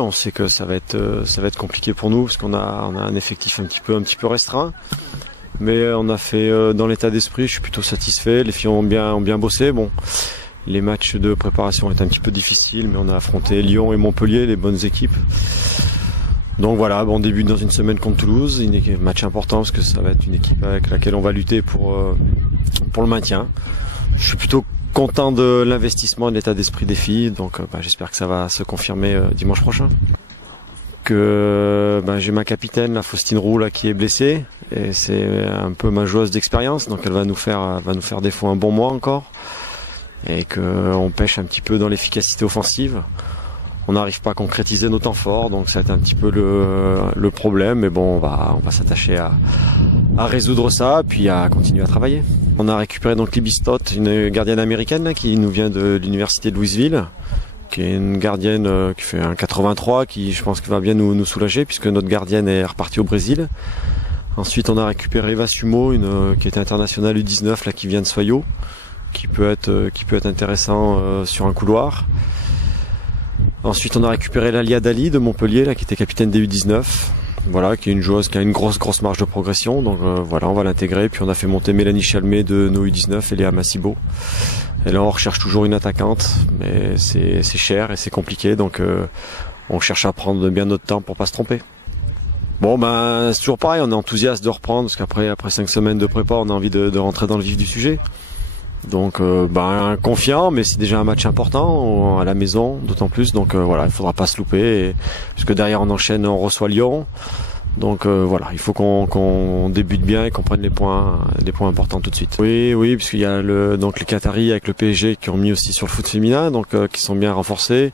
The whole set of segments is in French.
On sait que ça va être compliqué pour nous parce qu'on a un effectif un petit peu restreint. Mais on a fait dans l'état d'esprit, je suis plutôt satisfait. Les filles ont bien bossé. Bon, les matchs de préparation étaient un petit peu difficiles, mais on a affronté Lyon et Montpellier, les bonnes équipes. Donc voilà, bon, on débute dans une semaine contre Toulouse, un match important parce que ça va être une équipe avec laquelle on va lutter pour le maintien. Je suis plutôt content de l'investissement et de l'état d'esprit des filles, donc j'espère que ça va se confirmer dimanche prochain. J'ai ma capitaine, la Faustine Roux, là, qui est blessée, et c'est un peu ma joueuse d'expérience, donc elle va nous faire défaut un bon mois encore, et qu'on pêche un petit peu dans l'efficacité offensive. On n'arrive pas à concrétiser nos temps forts, donc ça va être un petit peu le problème, mais bon, on va s'attacher à résoudre ça, puis à continuer à travailler. On a récupéré donc Libby Stott, une gardienne américaine là, qui nous vient de l'université de Louisville, qui est une gardienne qui fait un 83, qui je pense que va bien nous soulager puisque notre gardienne est repartie au Brésil. Ensuite on a récupéré Eva Sumo, qui était internationale U19 là, qui vient de Soyo, qui peut être intéressant sur un couloir. Ensuite on a récupéré Lalia Dali de Montpellier là, qui était capitaine des U19. Voilà, qui est une joueuse qui a une grosse marge de progression, donc voilà, on va l'intégrer. Puis on a fait monter Mélanie Chalmé de nos U19 et Léa Massibo. Et là on recherche toujours une attaquante, mais c'est cher et c'est compliqué, donc on cherche à prendre bien notre temps pour pas se tromper. Bon c'est toujours pareil, on est enthousiaste de reprendre, parce qu'après 5 semaines de prépa, on a envie de rentrer dans le vif du sujet. Donc confiant, mais c'est déjà un match important à la maison, d'autant plus. Donc voilà, il faudra pas se louper, puisque derrière on enchaîne, on reçoit Lyon. Donc voilà, il faut qu'on débute bien et qu'on prenne les points importants tout de suite. Oui, puisqu'il y a les Qataris avec le PSG qui ont mis aussi sur le foot féminin, donc qui sont bien renforcés.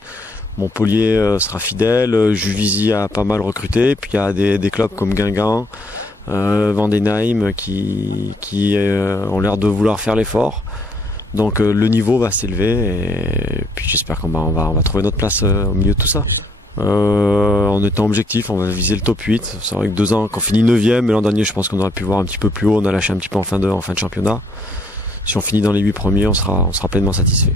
Montpellier sera fidèle, Juvisy a pas mal recruté, puis il y a des clubs comme Guingamp, Vendenheim qui ont l'air de vouloir faire l'effort. Donc le niveau va s'élever et puis j'espère qu'on va trouver notre place au milieu de tout ça. En étant objectif, on va viser le top 8. C'est vrai que 2 ans qu'on finit 9e, mais l'an dernier je pense qu'on aurait pu voir un petit peu plus haut, on a lâché un petit peu en fin de championnat. Si on finit dans les 8 premiers, on sera pleinement satisfait.